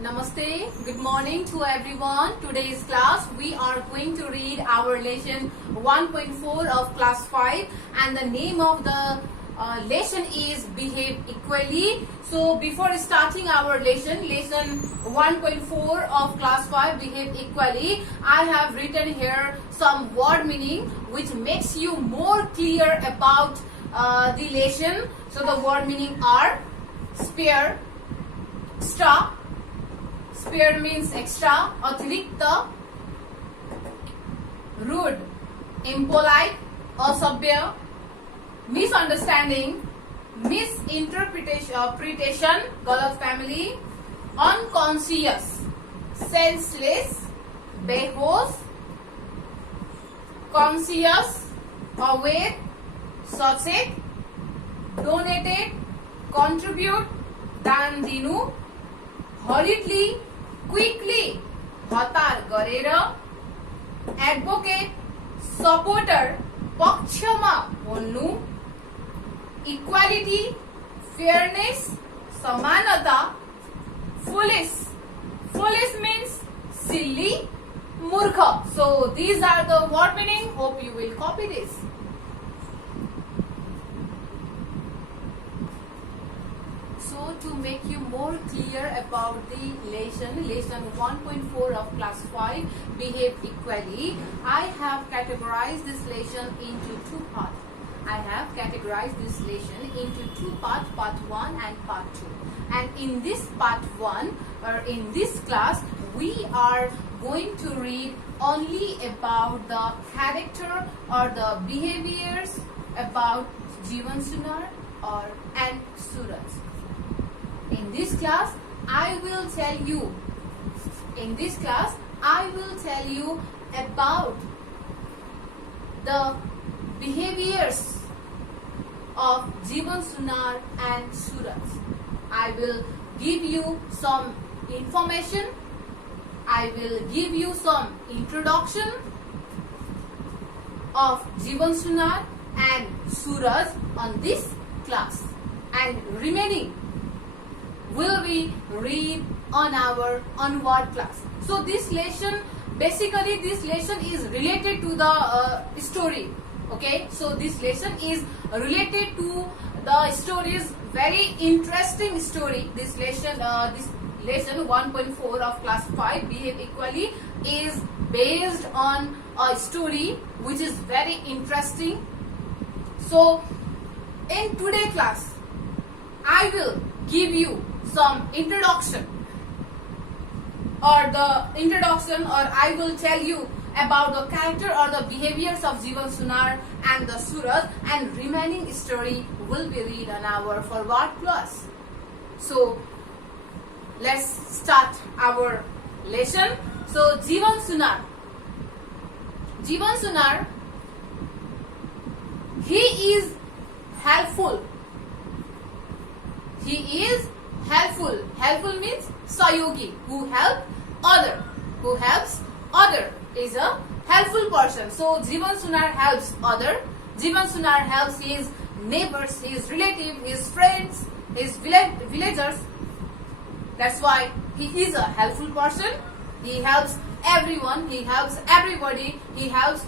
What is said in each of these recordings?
Namaste, good morning to everyone. Today's class we are going to read our lesson 1.4 of class 5 and the name of the lesson is Behave Equally. So before starting our lesson 1.4 of class 5 Behave Equally, I have written here some word meaning which makes you more clear about the lesson. So the word meaning are spare, extra. Spare means extra, अतिरिक्त, rude, impolite, असभ्य, misunderstanding, misinterpretation, गलतफहमी, unconscious, senseless, बेहोश, conscious, aware, सचेत, donated, contribute, दान दिनु, hurriedly, quickly, हतार गरेर, advocate, supporter, पक्षमा बोल्नु, equality, fairness, समानता, foolish means silly, मूर्ख. So these are the word meaning. Hope you will copy this. So to make you more clear about the lesson 1.4 of class 5 Behave Equally, I have categorized this lesson into two parts. Part 1 and part 2. And in this part 1 or in this class we are going to read only about the character or the behaviors about Jeevan Sunar and Suraj. In this class, I will tell you about the behaviors of Jeevan Sunar and Suraj. I will give you some information. I will give you some introduction of Jeevan Sunar and Suraj on this class, and remaining will be read on our onward class. So this lesson is related to the story. Okay, so this lesson is related to the story's very interesting story. This lesson 1.4 of class 5 Behave Equally is based on a story which is very interesting. So in today's class I will give you some introduction or I will tell you about the character or the behaviors of Jeevan Sunar and the Suraj, and remaining story will be read on our forward class. So let's start our lesson. So Jeevan Sunar, he is helpful. Helpful means sayogi, who helps other is a helpful person. So Jeevan Sunar helps other. Jeevan Sunar helps his neighbors, his relatives, his friends, his villagers. That's why he is a helpful person. He helps everyone. He helps everybody. He helps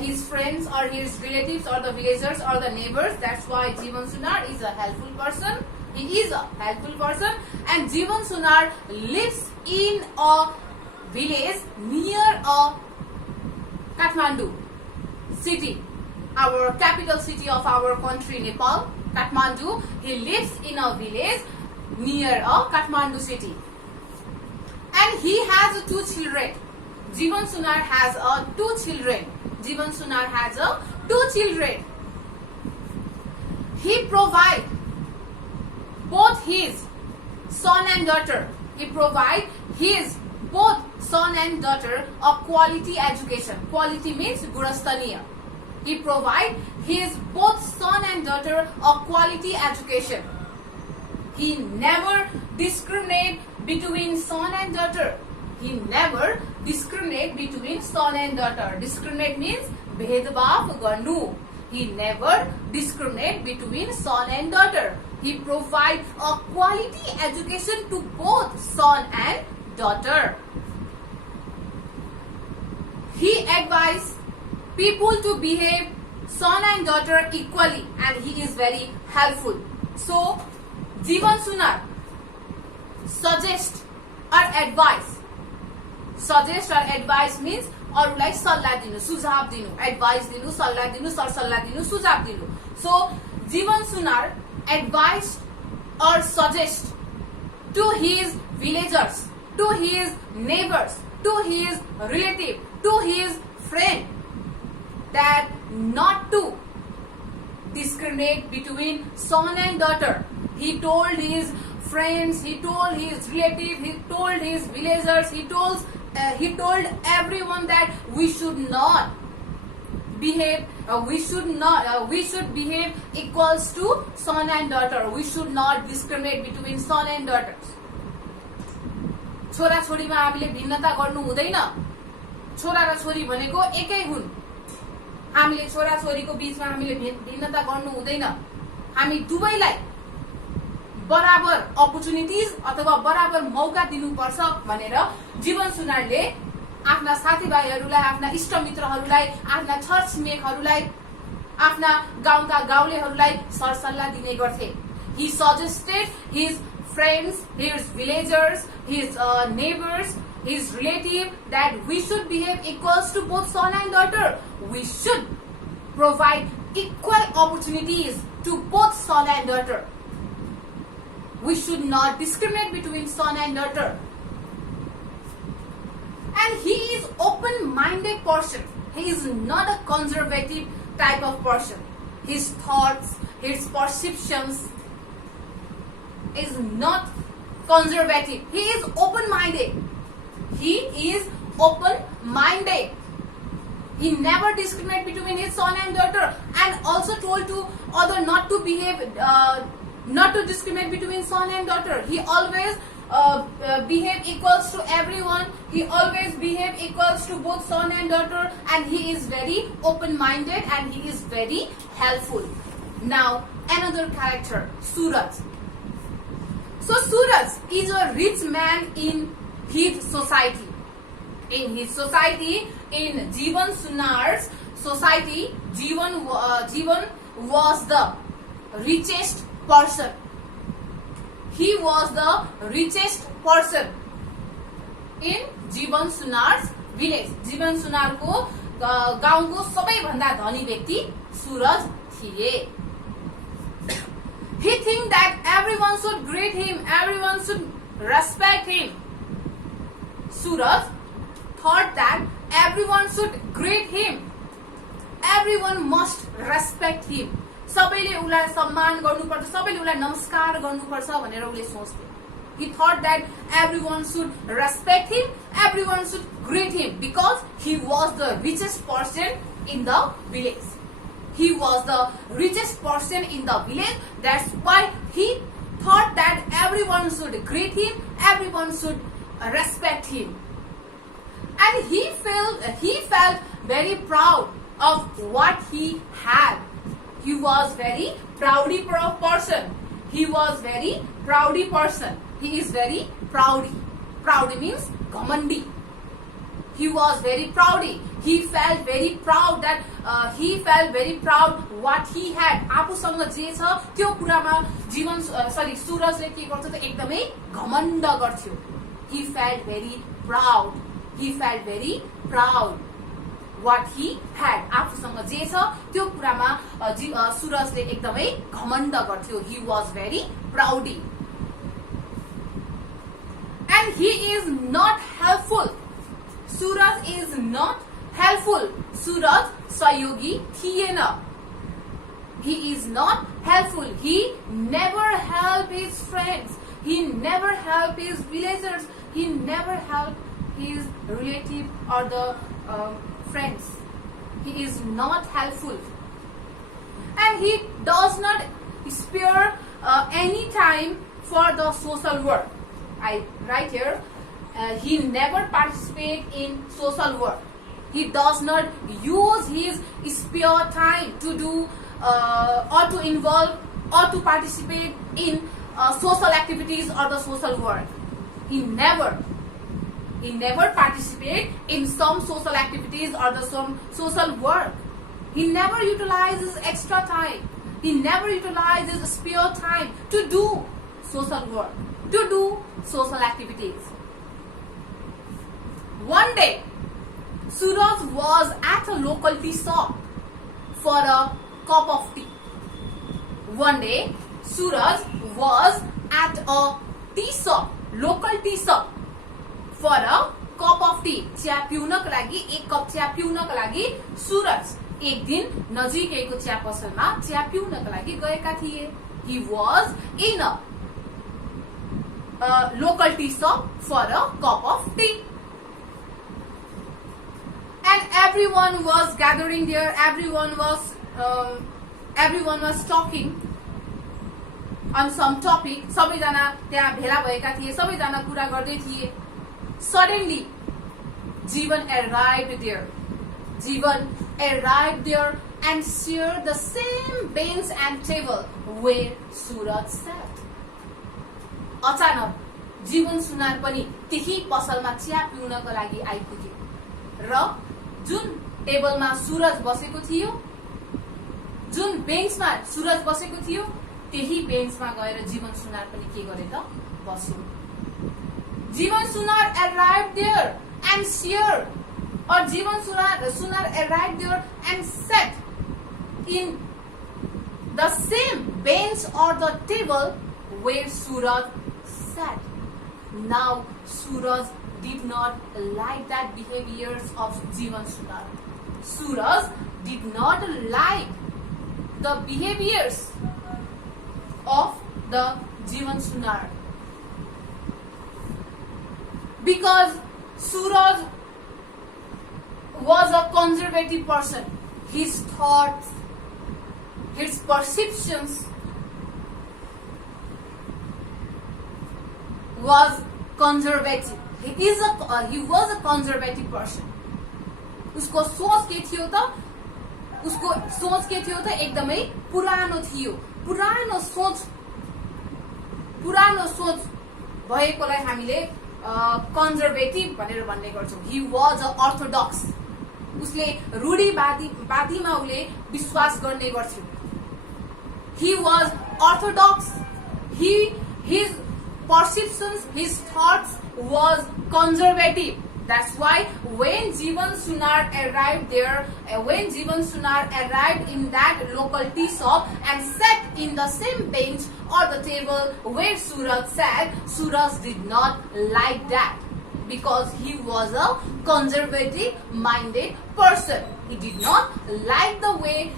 his friends or his relatives or the villagers or the neighbors. That's why Jeevan Sunar is a helpful person. He is a helpful person, and Jeevan Sunar lives in a village near a Kathmandu city, our capital city of our country, Nepal, Kathmandu. He lives in a village near a Kathmandu city, and he has two children. Jeevan Sunar has two children. He provides both his son and daughter. A quality education. Quality means gurastaniya. He provides his both son and daughter a quality education. He never discriminate between son and daughter. Discriminate means भेदभाव गर्नु. He never discriminate between son and daughter. He provides a quality education to both son and daughter. He advises people to behave son and daughter equally, and he is very helpful. So, Jivan Sunar suggest or advise. Suggest or advise means अरूलाई सल्लाह दिनु, सुझाव दिनु, advice दिनु, सल्लाह दिनु, सरसल्लाह दिनु, सुझाव दिनु. So, Jivan Sunar advised or suggest to his villagers, to his neighbors, to his relative, to his friend that not to discriminate between son and daughter. He told his friends, he told his relatives, he told his villagers, he told everyone that we should not behave. We should behave equals to son and daughter. We should not discriminate between son and daughters. छोरा छोरीमा हामीले भिन्नता गर्नु हुँदैन. छोरा र छोरी भनेको एकै हुन्. हामीले छोरा छोरीको बीचमा हामीले भिन्नता गर्नु हुँदैन. हामी दुवैलाई बराबर अपर्चुनिटिज अथवा बराबर मौका दिनुपर्छ भनेर जीवन सुनारले आफ्ना साथीभाइहरूलाई, आफ्ना इष्टमित्रहरूलाई, आफ्ना छरछिमेकहरूलाई, आफ्ना गाउँका गाउँलेहरूलाई सरसल्लाह दिने गर्थे. He suggested his friends, his villagers, his neighbors, his relative that we should behave equals to both son and daughter. We should provide equal opportunities to both son and daughter. We should not discriminate between son and daughter. And he is open-minded person. He is not a conservative type of person. His thoughts, his perceptions is not conservative. He is open-minded. He is open-minded. He never discriminates between his son and daughter, and also told to other not to behave, not to discriminate between son and daughter. He always behave equals to everyone. He always behave equals to both son and daughter, and he is very open-minded and he is very helpful. Now another character, Suraj. So Suraj is a rich man in his society. In his society, in Jivan Sunar's society, Jivan was the richest person. He was the richest person in Jivan Sunar's village. Jivan Sunar को गाउँको सबैभन्दा धनी व्यक्ति सूरज थिए. He think that everyone should greet him, everyone should respect him. Suraj thought that everyone should greet him, everyone must respect him. सबैले उलाई सम्मान गर्नुपर्छ, सबैले उलाई नमस्कार गर्नुपर्छ भनेर उले सोच्थे. He thought that everyone should respect him, everyone should greet him because he was the richest person in the village. He was the richest person in the village. That's why he thought that everyone should greet him, everyone should respect him. And he felt very proud of what he had. He was very proudy person. He was very proudy person. He is very proudy. Proudy means ghamandi. He was very proudy. He felt very proud that what he had. आफूसँग जे छ त्यो कुरामा जीवन सूरजले के गर्छ त एकदमै घमण्ड गर्थ्यो. He felt very proud. He felt very proud what he had. आफूसँग जे छ त्यो कुरामा सूरजले एकदमै घमण्ड गर्थ्यो. He was very proudy. And he is not helpful. Suraj is not helpful. Suraj सहयोगी थिएन. He is not helpful. He never helped his friends. He never helped his villagers. He never helped his relative or the friends. He is not helpful. And he does not spare any time for the social work. I write here, he never participate in social work. He does not use his spare time to do or to involve or to participate in social activities or the social work. He never participate in some social activities or some social work. He never utilizes extra time. He never utilizes spare time to do social work, to do social activities. One day, Suraj was at a local tea shop for a cup of tea. One day, Suraj was at a tea shop, local tea shop, for a cup of tea. चिया पिउनको लागि एक cup chia पिउनको लागि सुरज एक दिन नजिकैको chia पसलमा चिया पिउनको लागि गएका थिए. He was in a local tea shop for a cup of tea. And everyone was gathering there. Everyone was talking on some topic. सबैजना त्यहाँ भेला भएका थिए. सबैजना कुरा गर्दै थिए. Suddenly, Jeevan arrived there. Jeevan arrived there and shared the same bench and table where Suraj sat. अचानक जीवन सुनार पनि त्यही पसलमा चिया पिउनको लागि आइपुगे र जुन टेबलमा सुरज बसेको थियो, जुन बेन्चमा सुरज बसेको थियो, त्यही बेन्चमा गएर जीवन सुनार पनि के गरे त बस्यो. जीवन सुनार arrived there and shared, or जीवन सुनार arrived there and sat in the same bench or the table where Suraj sat. Now Suraj did not like that behaviors of Jeevan Sunar. Suraj did not like the behaviors of the Jeevan Sunar, because Suraj was a conservative person. His thoughts, his perceptions was conservative. He was a conservative person. उसको सोच के थियो त एकदमै पुरानो थियो. पुरानो सोच भएकोलाई हामीले कन्जर्भेटिभ भनेर भन्ने गर्छौं. He was a orthodox. उसले रूढिवादीमा उसले विश्वास गर्ने गर्थ्यो. He was orthodox. His perceptions, his thoughts was conservative. That's why when Jeevan Sunar arrived there, when Jeevan Sunar arrived in that local tea shop and sat in the same bench or the table where Suraj sat, Suraj did not like that, because he was a conservative-minded person. He did not like the way,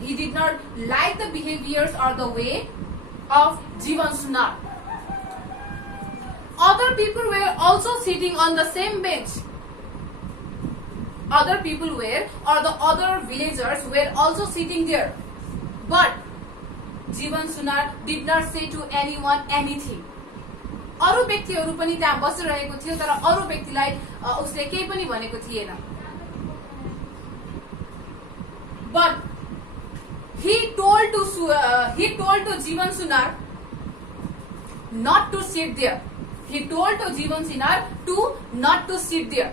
he did not like the behaviors or the way of Jeevan Sunar. Other people were also sitting on the same bench. Other people were, or the other villagers were also sitting there. But Jeevan Sunar did not say to anyone anything. अरु व्यक्तिहरु पनि त्यहाँ बसिरहेको थियो, तर अरु व्यक्तिलाई उसले केही पनि भनेको थिएन. But he told to Jeevan Sunar not to sit there. He told to Jeevan Sunar not to sit there.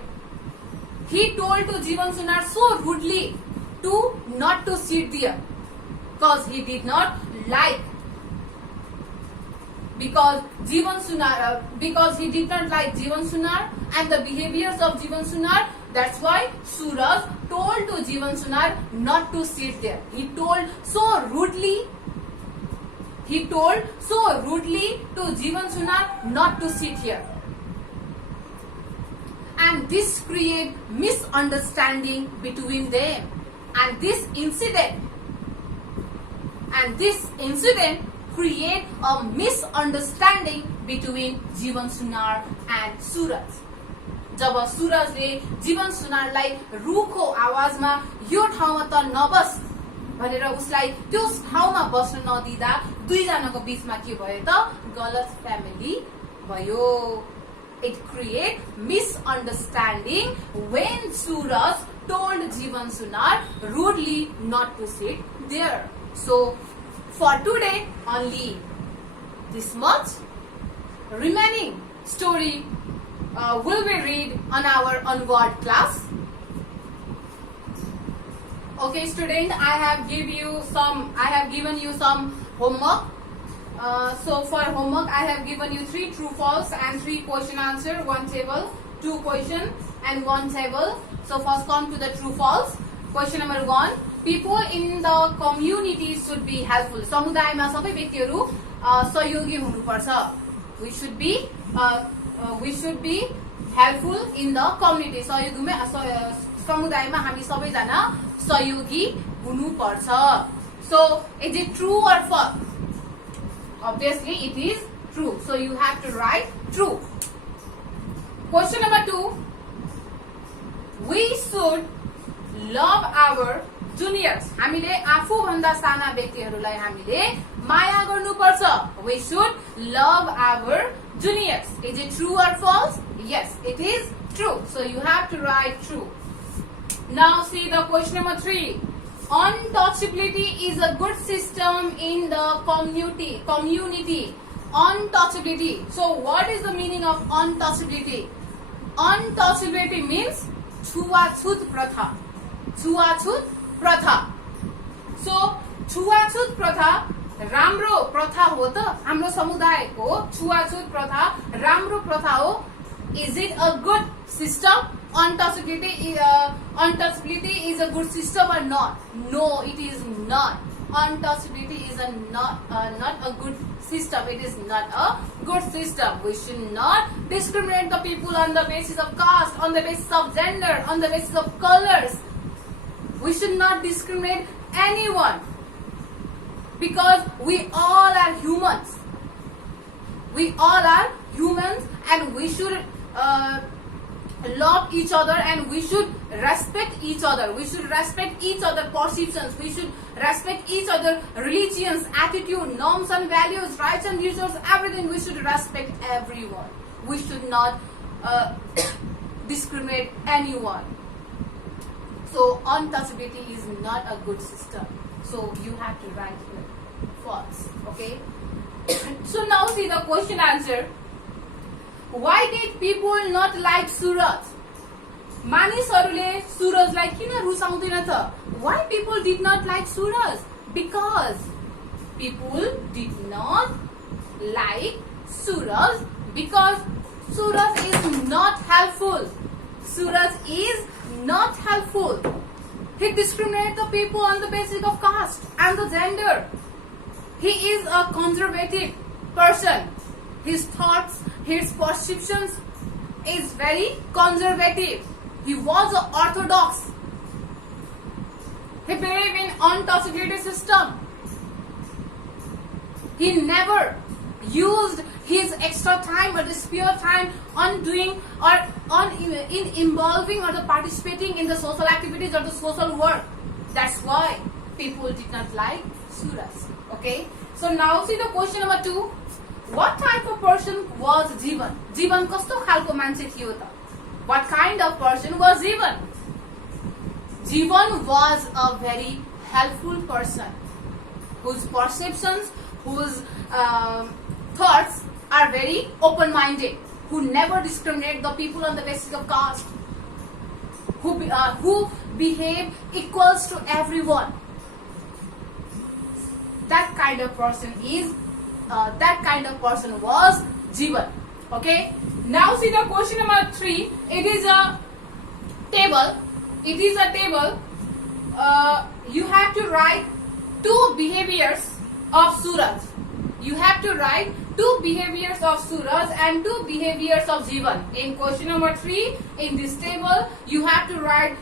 He told to Jeevan Sunar so rudely to not to sit there, because he did not like, because he did not like Jeevan Sunar and the behaviors of Jeevan Sunar. That's why Suraj told to Jeevan Sunar not to sit there. He told so rudely to Jeevan Sunar not to sit here. And this created misunderstanding between them. And this incident create a misunderstanding between Jeevan Sunar and Suraj. जब सुरजले जीवन सुनारलाई रुखो आवाजमा यो ठाउँमा त नबस भनेर उसलाई त्यो ठाउँमा बस्न नदिदा दुईजनाको बीचमा के भयो त गलत फ्यामिली भयो. It create misunderstanding when Suraj told Jeevan Sunar rudely not to sit there. So for today only this much. Remaining story will be read on our onward class. Okay, student, I have given you some homework. So for homework, I have given you 3 true false and 3 question answer, 1 table, 2 question and 1 table. So first come to the true false. Question number 1. People in the community should be helpful. समुदायमा सबै व्यक्तिहरू सहयोगी हुनुपर्छ. We should be helpful in the community. समुदायमा हामी सबैजना सहयोगी हुनुपर्छ. So is it true or false? Obviously it is true. So you have to write true. Question number 2. We should love our juniors. हामीले आफू भन्दा साना व्यक्तिहरूलाई हामीले माया गर्नुपर्छ. We should love our juniors. Is it true or false? Yes, it is true. So you have to write true. Now see the question number 3. Untouchability is a good system in the community. Untouchability. So what is the meaning of untouchability? Untouchability means छुवाछुत प्रथा. छुवाछुत प्रथा. So छुवाछुत प्रथा राम्रो प्रथा हो त? हाम्रो समुदायको छुवाछुत प्रथा राम्रो प्रथा हो. Is it a good system? Untouchability is a good system or not? No, it is not. Untouchability is not a good system. It is not a good system. We should not discriminate the people on the basis of caste, on the basis of gender, on the basis of colors. We should not discriminate anyone because we all are humans. We all are humans and we should love each other and we should respect each other. We should respect each other perceptions. We should respect each other religions, attitude, norms and values, rights and resources, everything. We should respect everyone. We should not discriminate anyone. So untouchability is not a good system. So you have to write false. Okay. So now see the question answer. Why did people not like Suraj? मानिसहरूले सुरजलाई किन रुचाउँदैन त? Why people did not like Suraj? Because people did not like Suraj because Suraj is not helpful. Suraj is not helpful. He discriminates the people on the basis of caste and the gender. He is a conservative person. His thoughts, his perceptions is very conservative. He was orthodox. He believed in untouchability system. He never used his extra time or the spare time on doing or in involving or the participating in the social activities or the social work. That's why people did not like Suraj. Okay. So now see the question number 2. What type of person was Jivan? Jivan कस्तो खालको मान्छे थियो त? What kind of person was Jivan? Jivan was a very helpful person whose perceptions, whose thoughts are very open-minded, who never discriminate the people on the basis of caste, who behave equals to everyone. That kind of person was Jivan. Okay. Now see the question number 3. It is a table. You have to write 2 behaviors of Suraj. You have to write 2 behaviors of Suraj and 2 behaviors of Jivan. In question number 3, in this table, you have to write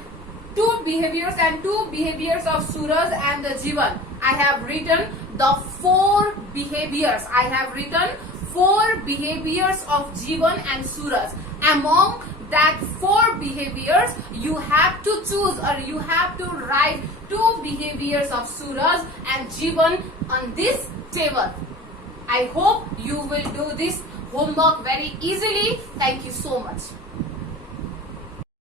2 behaviors and 2 behaviors of Suraj and the Jivan. I have written the 4 behaviors. I have written 4 behaviors of Jivan and Suraj. Among that 4 behaviors, you have to choose or you have to write 2 behaviors of Suraj and Jivan on this table. I hope you will do this homework very easily. Thank you so much.